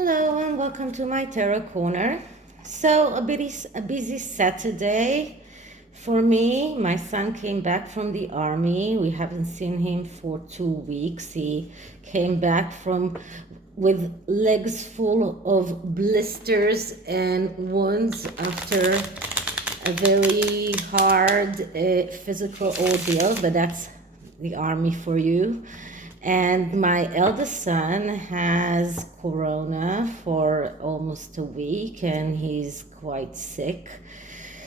Hello and welcome to my tarot corner. So a busy Saturday for me. My son came back from the army. We haven't seen him for 2 weeks. He came back with legs full of blisters and wounds after a very hard physical ordeal, but that's the army for you. And my eldest son has corona for almost a week and he's quite sick.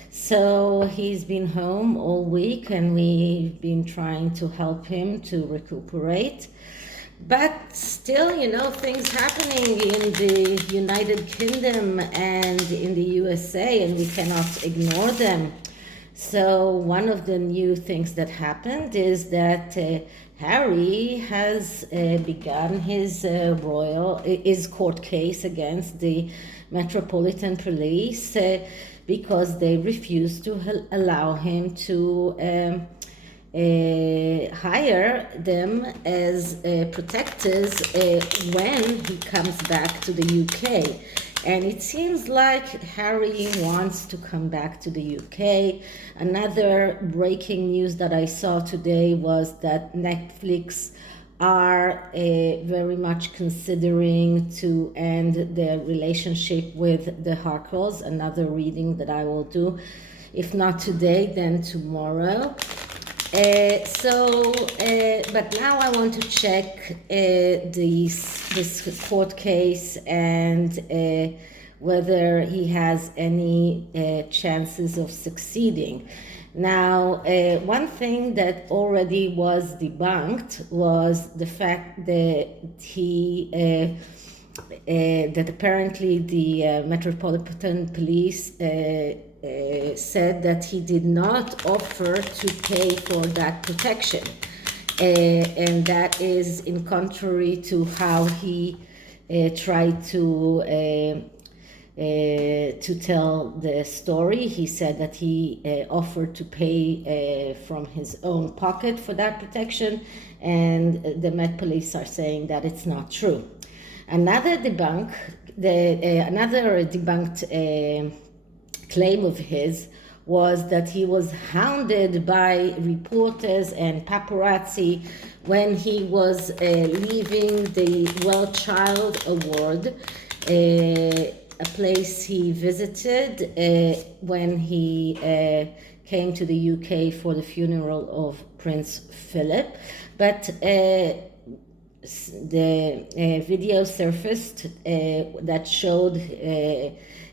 So he's been home all week and we've been trying to help him to recuperate. But still, things happening in the United Kingdom and in the USA, and we cannot ignore them. So one of the new things that happened is that Harry has begun his court case against the Metropolitan Police because they refused to allow him to hire them as protectors when he comes back to the UK. And it seems like Harry wants to come back to the UK. Another breaking news that I saw today was that Netflix are very much considering to end their relationship with the Harkles. Another reading that I will do, if not today, then tomorrow. But now I want to check this court case and whether he has any chances of succeeding. Now, one thing that already was debunked was the fact that that apparently the Metropolitan Police said that he did not offer to pay for that protection, and that is in contrary to how he tried to tell the story. He said that he offered to pay from his own pocket for that protection, and the Met Police are saying that it's not true. Another debunked claim of his was that he was hounded by reporters and paparazzi when he was leaving the Well Child Award, a place he visited when he came to the UK for the funeral of Prince Philip. But the video surfaced that showed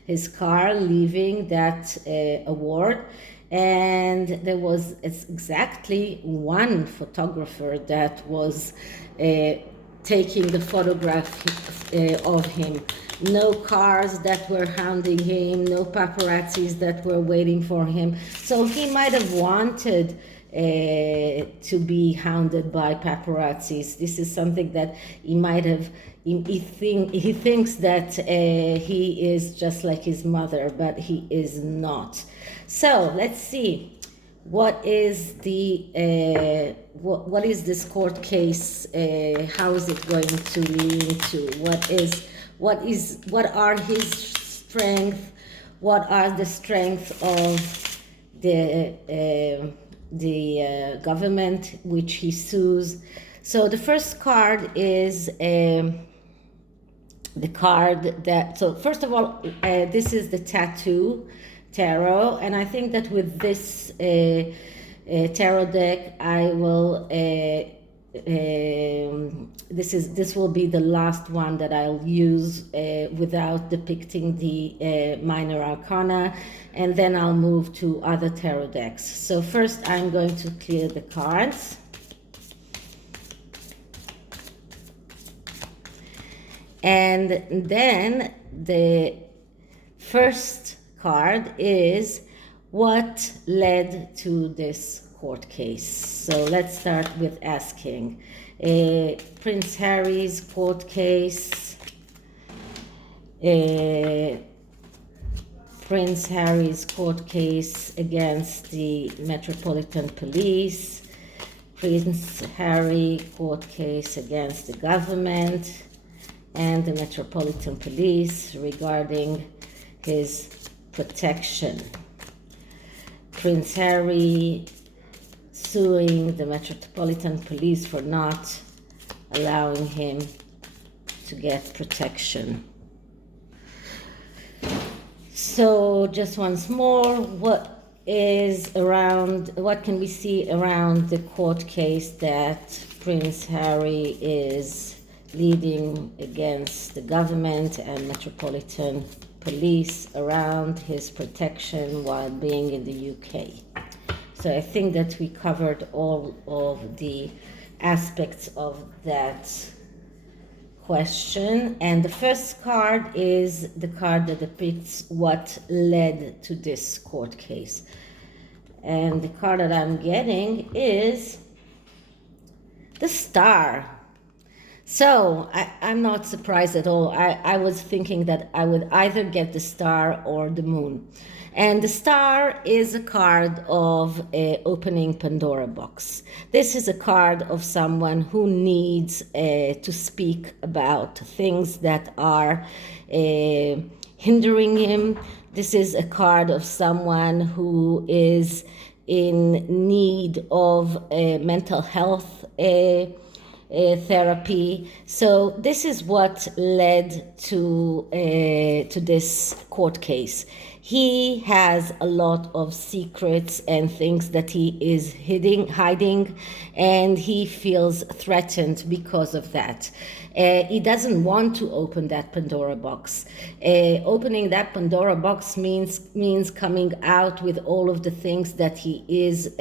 his car leaving that award, and there was exactly one photographer that was taking the photograph of him. No cars that were hounding him, no paparazzis that were waiting for him. So he might have wanted to be hounded by paparazzis. This is something that he might have. He thinks that he is just like his mother, but he is not. So let's what is what is this court case? How is it going to lead to? What are his strengths? What are the strengths of the government which he sues? So the first card is the card that, so first of all, this is the tattoo tarot, and I think that with this tarot deck I will this will be the last one that I'll use without depicting the minor arcana, and then I'll move to other tarot decks. So first I'm going to clear the cards. And then the first card is what led to this court case. So let's start with asking Prince Harry's court case, Prince Harry's court case against the Metropolitan Police, Prince Harry court case against the government, and the Metropolitan Police regarding his protection. Prince Harry suing the Metropolitan Police for not allowing him to get protection. So just once more, what can we see around the court case that Prince Harry is leading against the government and Metropolitan Police around his protection while being in the UK? So I think that we covered all of the aspects of that question. And the first card is the card that depicts what led to this court case. And the card that I'm getting is the Star. So I'm not surprised at all. I was thinking that I would either get the Star or the Moon. And the Star is a card of opening Pandora box. This is a card of someone who needs to speak about things that are hindering him. This is a card of someone who is in need of mental health therapy. So this is what led to this court case. He has a lot of secrets and things that he is hiding, and he feels threatened because of that. He doesn't want to open that Pandora box. Opening that Pandora box means coming out with all of the things that he is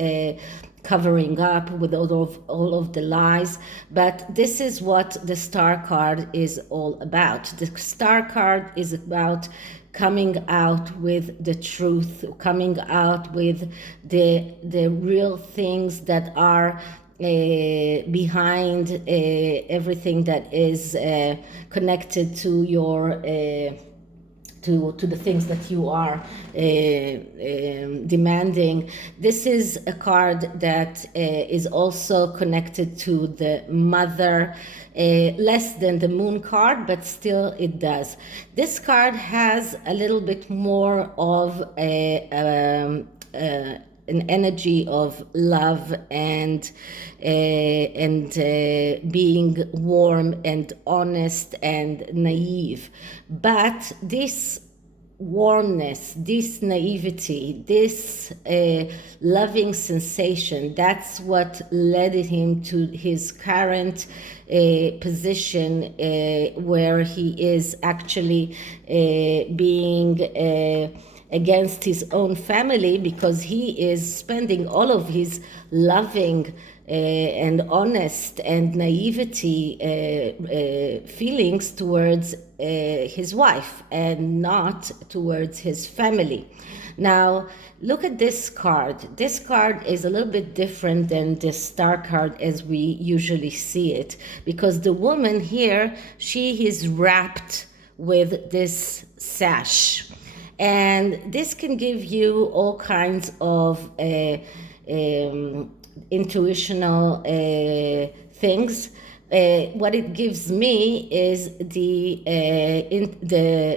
covering up, with all of the lies. But this is what the Star card is all about. The Star card is about coming out with the truth, coming out with the real things that are behind everything that is connected to your to the things that you are demanding. This is a card that is also connected to the Mother, less than the Moon card, but still it does. This card has a little bit more of an energy of love and being warm and honest and naive. But this warmness, this naivety, this loving sensation, that's what led him to his current position where he is actually being against his own family, because he is spending all of his loving and honest and naivety feelings towards his wife and not towards his family. Now, look at this card. This card is a little bit different than the Star card as we usually see it, because the woman here, she is wrapped with this sash. And this can give you all kinds of intuitional things. What it gives me is the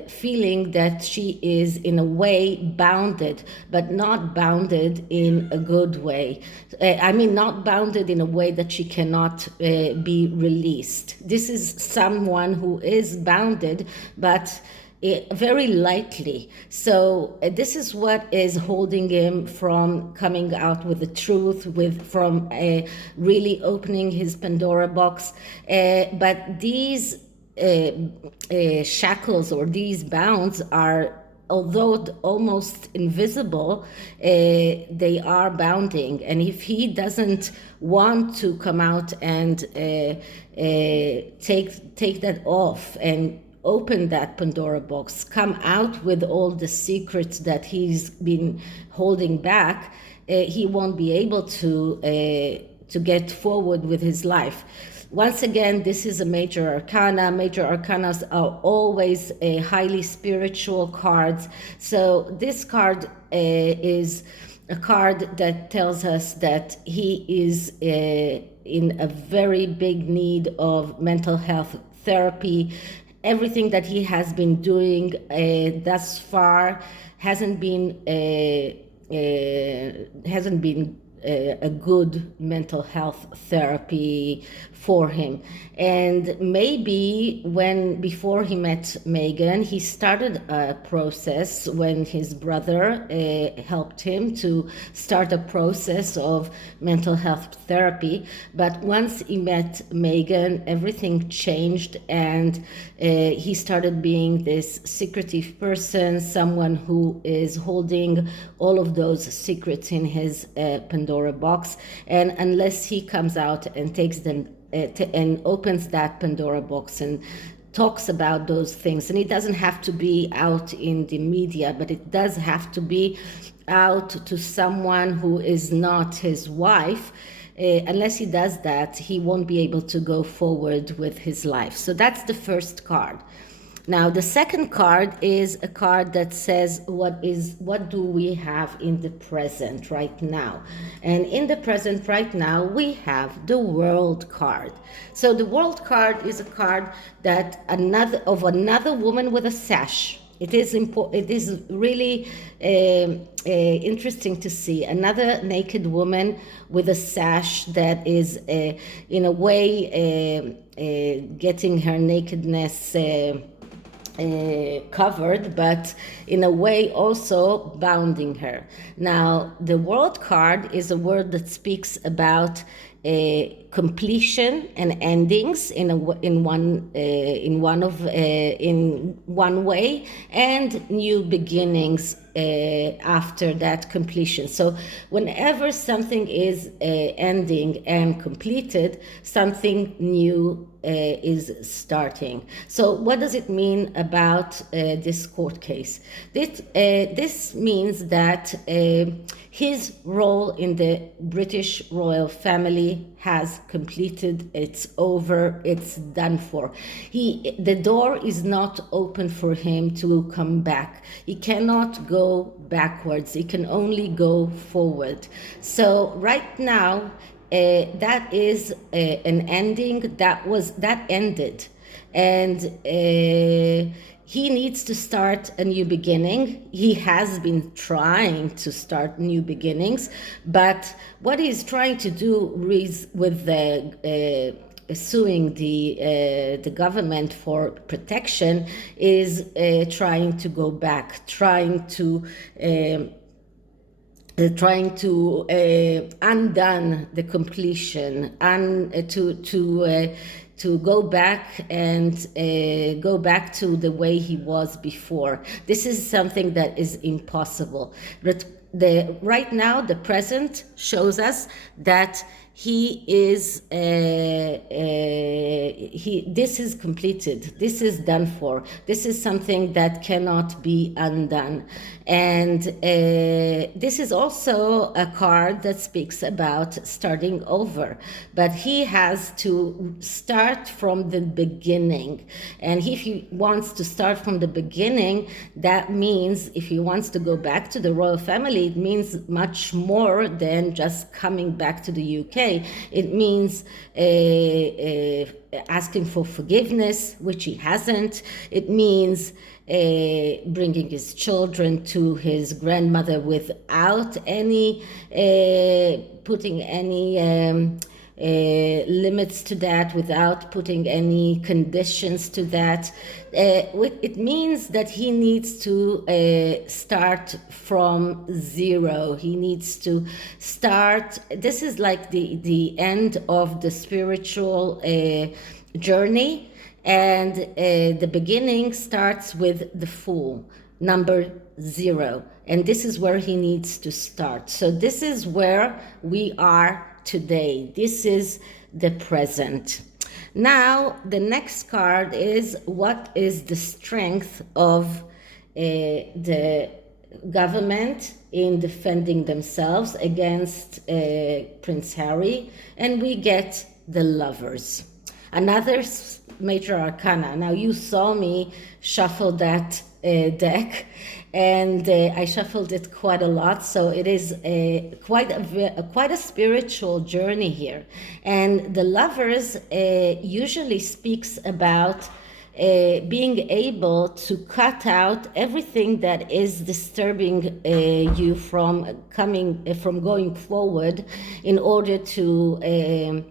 feeling that she is in a way bounded, but not bounded in a good way. Not bounded in a way that she cannot be released. This is someone who is bounded, but very lightly. So this is what is holding him from coming out with the truth, from really opening his Pandora box. But these shackles or these bounds are, although almost invisible, they are bounding. And if he doesn't want to come out and take that off and open that Pandora box, come out with all the secrets that he's been holding back, he won't be able to get forward with his life. Once again, this is a major arcana. Major arcanas are always highly spiritual cards. So this card is a card that tells us that he is in a very big need of mental health therapy, everything that he has been doing thus far hasn't been a good mental health therapy for him. And maybe before he met Megan, he started a process when his brother helped him to start a process of mental health therapy. But once he met Megan, everything changed, and he started being this secretive person, someone who is holding all of those secrets in his Pandora box. And unless he comes out and takes them and opens that Pandora box and talks about those things, and it doesn't have to be out in the media, but it does have to be out to someone who is not his wife. Unless he does that, he won't be able to go forward with his life. So that's the first card. Now, the second card is a card that says, what do we have in the present right now? And in the present right now, we have the World card. So the World card is a card that another woman with a sash. It is really interesting to see another naked woman with a sash that is, in a way, getting her nakedness covered, but in a way also bounding her. Now, the World card is a word that speaks about completion and endings in one way, and new beginnings after that completion. So whenever something is ending and completed, something new is starting. So what does it mean about this court case? This means that his role in the British royal family has completed. It's over. It's done for. The door is not open for him to come back. He cannot go backwards. He can only go forward. So right now, that is an ending that ended, and he needs to start a new beginning. He has been trying to start new beginnings, but what he's trying to do with suing the government for protection is trying to go back, trying to undone the completion, and to go back and go back to the way he was before. This is something that is impossible. But right now, the present shows us that he is this is completed. This is done for. This is something that cannot be undone. And this is also a card that speaks about starting over, but he has to start from the beginning. And if he wants to start from the beginning, that means if he wants to go back to the royal family, it means much more than just coming back to the UK. It means asking for forgiveness, which he hasn't. It means bringing his children to his grandmother without any putting any limits to that, without putting any conditions to that. It means that he needs to start from zero. He needs to start. This is like the end of the spiritual journey. And the beginning starts with the Fool, number 0. And this is where he needs to start. So this is where we are today. This is the present. Now, the next card is, what is the strength of the government in defending themselves against Prince Harry? And we get the Lovers. Another major arcana. Now, you saw me shuffle that deck, and I shuffled it quite a lot, so it is quite a spiritual journey here. And the Lovers usually speaks about being able to cut out everything that is disturbing you from going forward, in order to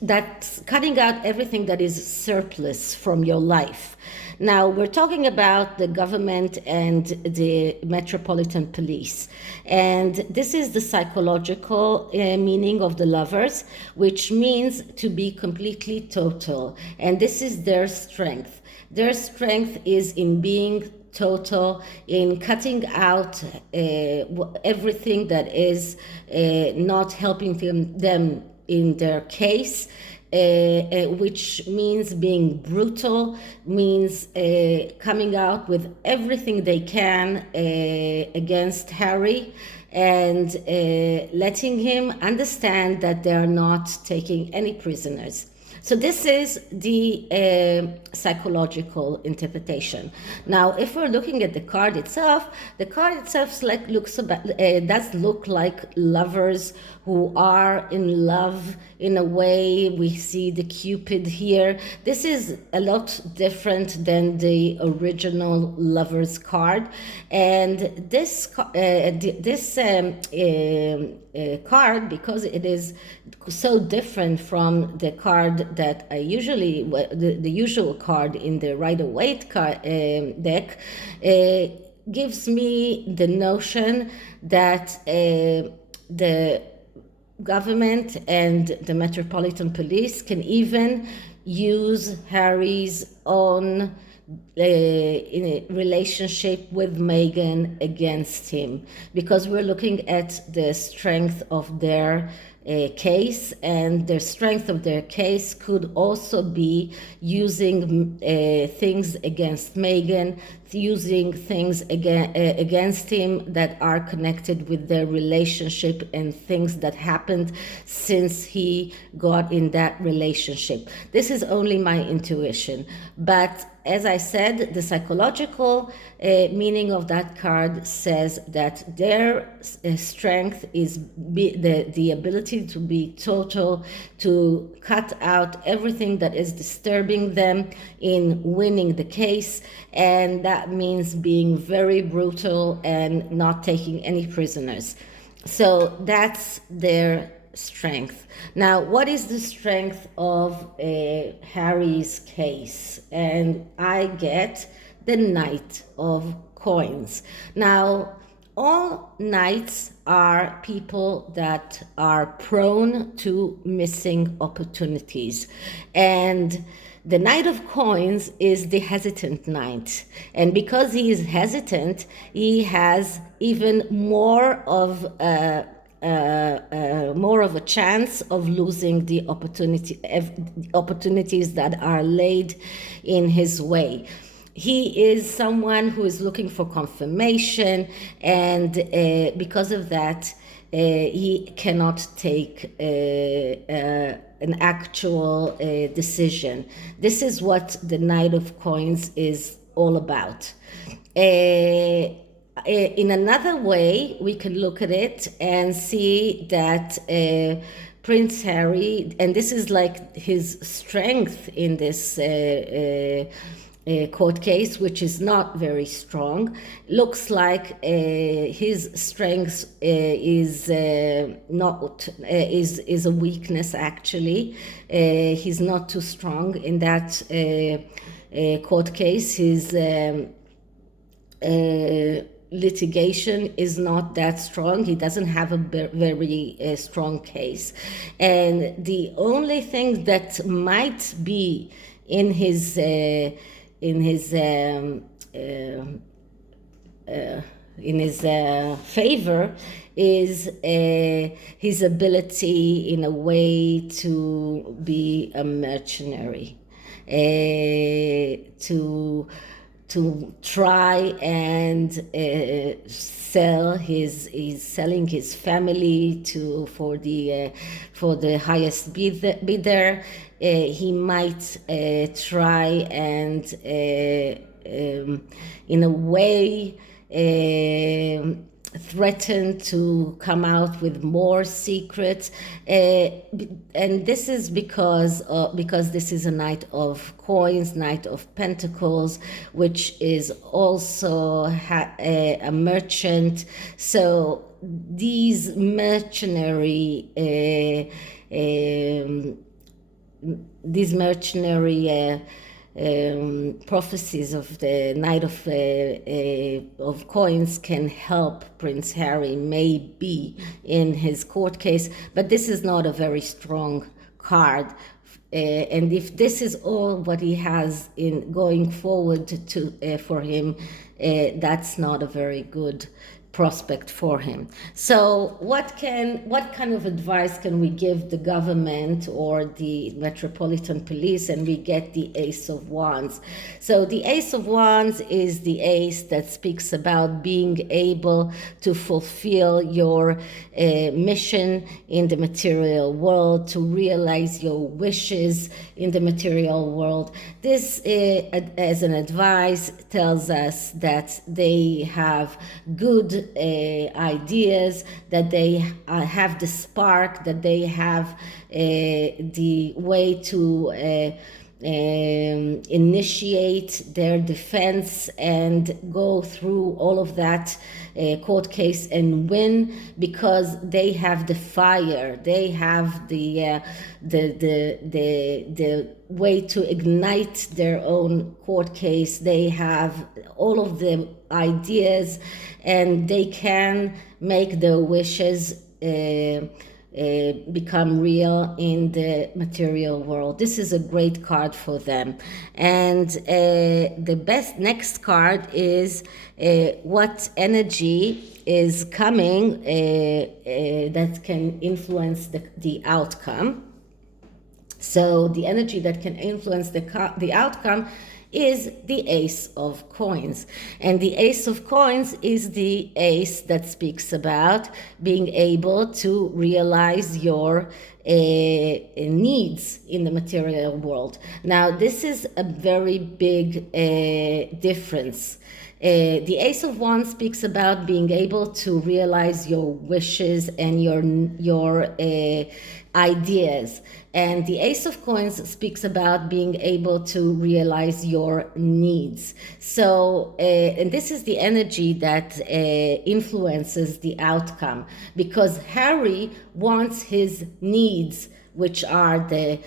that's cutting out everything that is surplus from your life. Now, we're talking about the government and the Metropolitan Police. And this is the psychological meaning of the Lovers, which means to be completely total. And this is their strength. Their strength is in being total, in cutting out everything that is not helping them in their case. Which means being brutal, means coming out with everything they can against Harry, and letting him understand that they are not taking any prisoners. So this is the psychological interpretation. Now, if we're looking at the card itself does look like lovers who are in love in a way. We see the Cupid here. This is a lot different than the original Lovers card, and this card, because it is so different from the card that I usually, the usual card in the Rider-Waite deck, gives me the notion that the government and the Metropolitan Police can even use Harry's own in a relationship with Meghan against him, because we're looking at the strength of their case, and the strength of their case could also be using things against Meghan, using things against him that are connected with their relationship and things that happened since he got in that relationship. This is only my intuition, but as I said, the psychological meaning of that card says that their strength is the ability to be total, to cut out everything that is disturbing them in winning the case, and that means being very brutal and not taking any prisoners. So that's their strength. Now, what is the strength of Harry's case? And I get the Knight of Coins. Now, all knights are people that are prone to missing opportunities, and the Knight of Coins is the hesitant knight. And because he is hesitant, he has even more of a chance of losing the opportunities that are laid in his way. He is someone who is looking for confirmation, and because of that, he cannot take an actual decision. This is what the Knight of Coins is all about. In another way, we can look at it and see that Prince Harry, and this is like his strength in this court case, which is not very strong, looks like his strength is not is a weakness. Actually, he's not too strong in that court case. His litigation is not that strong. He doesn't have a very strong case, and the only thing that might be in his favor is his ability in a way to be a mercenary, to try and he's selling his family for the highest bidder. He might try and in a way threatened to come out with more secrets, and this is because this is a Knight of Coins, Knight of Pentacles, which is also a merchant. So these mercenary prophecies of the Knight of Coins can help Prince Harry, maybe, in his court case, but this is not a very strong card. And if this is all what he has in going forward for him, that's not a very good prospect for him. So what kind of advice can we give the government or the Metropolitan Police? And we get the Ace of Wands. So the Ace of Wands is the ace that speaks about being able to fulfill your mission in the material world, to realize your wishes in the material world. This, as an advice, tells us that they have good ideas, that they have the spark, that they have the way to initiate their defense and go through all of that court case and win, because they have the fire, they have the way to ignite their own court case, they have all of the ideas, and they can make their wishes become real in the material world. This is a great card for them. And the best next card is what energy is coming that can influence the outcome. So the energy that can influence the outcome is the Ace of Coins. And the Ace of Coins is the ace that speaks about being able to realize your needs in the material world. Now, this is a very big difference. The Ace of Wands speaks about being able to realize your wishes and your ideas. And the Ace of Coins speaks about being able to realize your needs. So, and this is the energy that influences the outcome, because Harry wants his needs, which are the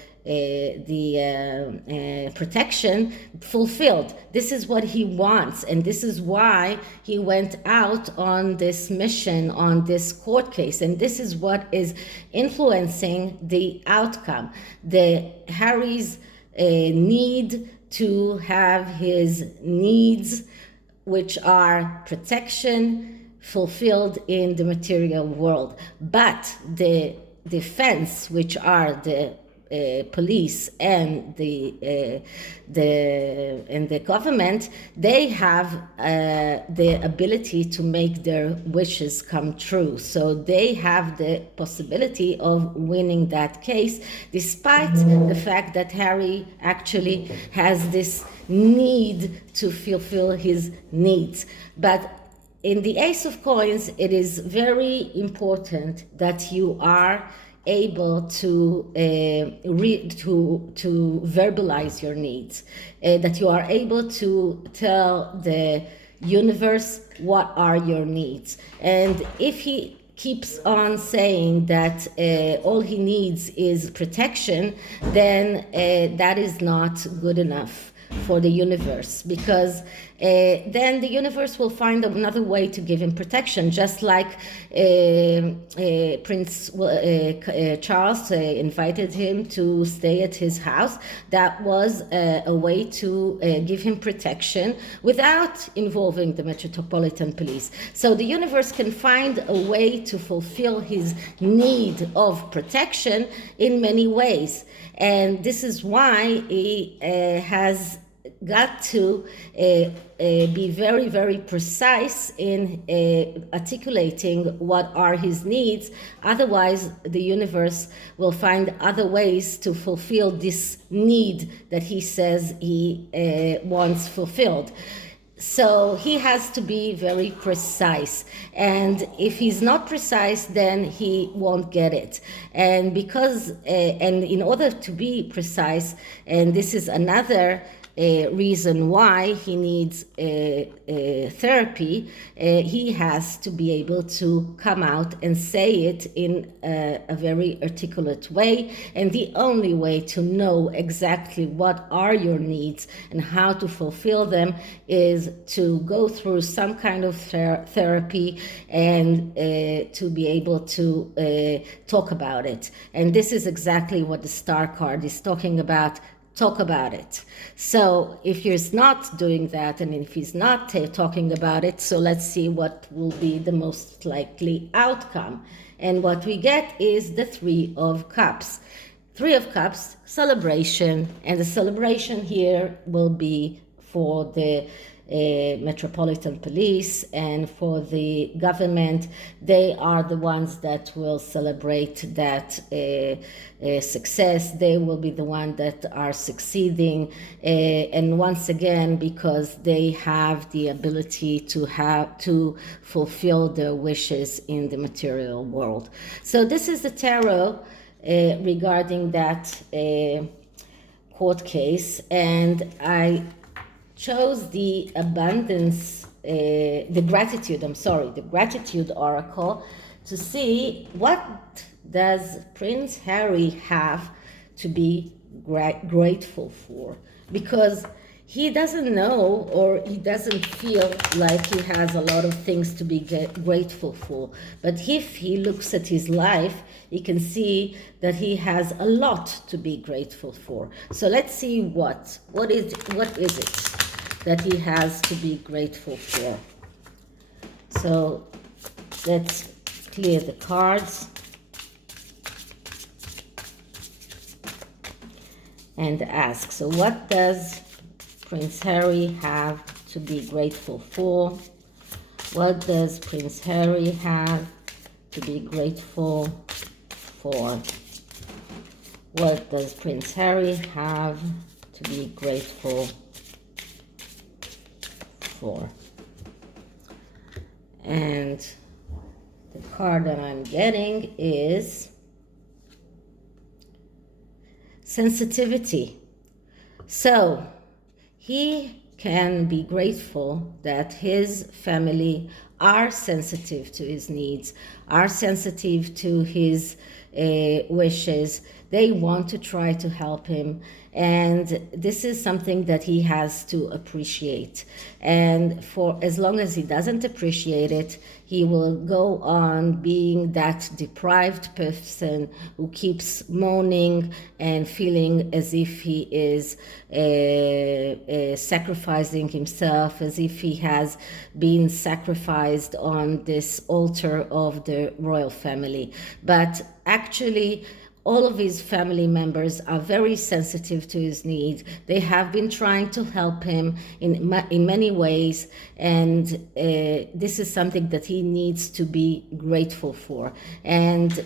protection, fulfilled. This is what he wants, and this is why he went out on this mission, on this court case, and this is what is influencing the outcome. The Harry's need to have his needs, which are protection, fulfilled in the material world, but the defense, which are the police and the government, they have the ability to make their wishes come true. So they have the possibility of winning that case, despite the fact that Harry actually has this need to fulfill his needs. But in the Ace of Coins, it is very important that you are able to to verbalize your needs, that you are able to tell the universe what are your needs. And if he keeps on saying that all he needs is protection, then that is not good enough for the universe, because then the universe will find another way to give him protection, just like Prince Charles invited him to stay at his house. That was a way to give him protection without involving the Metropolitan Police. So the universe can find a way to fulfill his need of protection in many ways. And this is why he has got to be very, very precise in articulating what are his needs. Otherwise, the universe will find other ways to fulfill this need that he says he wants fulfilled. So he has to be very precise, and if he's not precise, then he won't get it. And because and in order to be precise, and this is another reason why he needs therapy, he has to be able to come out and say it in a very articulate way. And the only way to know exactly what are your needs and how to fulfill them is to go through some kind of therapy and to be able to talk about it. And this is exactly what the star card is talking about. Talk about it. So if he's not doing that, and if he's not talking about it, so let's see what will be the most likely outcome. And what we get is the Three of Cups. Three of Cups, celebration, and the celebration here will be for the Metropolitan Police and for the government. They are the ones that will celebrate that success. They will be the ones that are succeeding, and once again, because they have the ability to fulfill their wishes in the material world. So this is the tarot regarding that court case, and I chose the abundance, the gratitude oracle, to see what does Prince Harry have to be grateful for, because he doesn't know, or he doesn't feel like he has a lot of things to be grateful for. But if he looks at his life, he can see that he has a lot to be grateful for. So let's see what is it that he has to be grateful for. So let's clear the cards and ask. So what does Prince Harry have to be grateful for? What does Prince Harry have to be grateful for? What does Prince Harry have to be grateful for? And the card that I'm getting is sensitivity. So he can be grateful that his family are sensitive to his needs, are sensitive to his wishes. They want to try to help him, and this is something that he has to appreciate. And for as long as he doesn't appreciate it, he will go on being that deprived person who keeps moaning and feeling as if he is sacrificing himself, as if he has been sacrificed on this altar of the royal family. But actually, all of his family members are very sensitive to his needs. They have been trying to help him in many ways, and this is something that he needs to be grateful for. And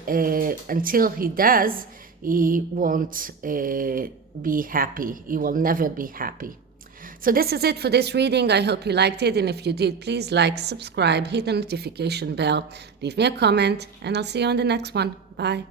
until he does, he won't be happy. He will never be happy. So this is it for this reading. I hope you liked it, and if you did, please like, subscribe, hit the notification bell, leave me a comment, and I'll see you on the next one. Bye.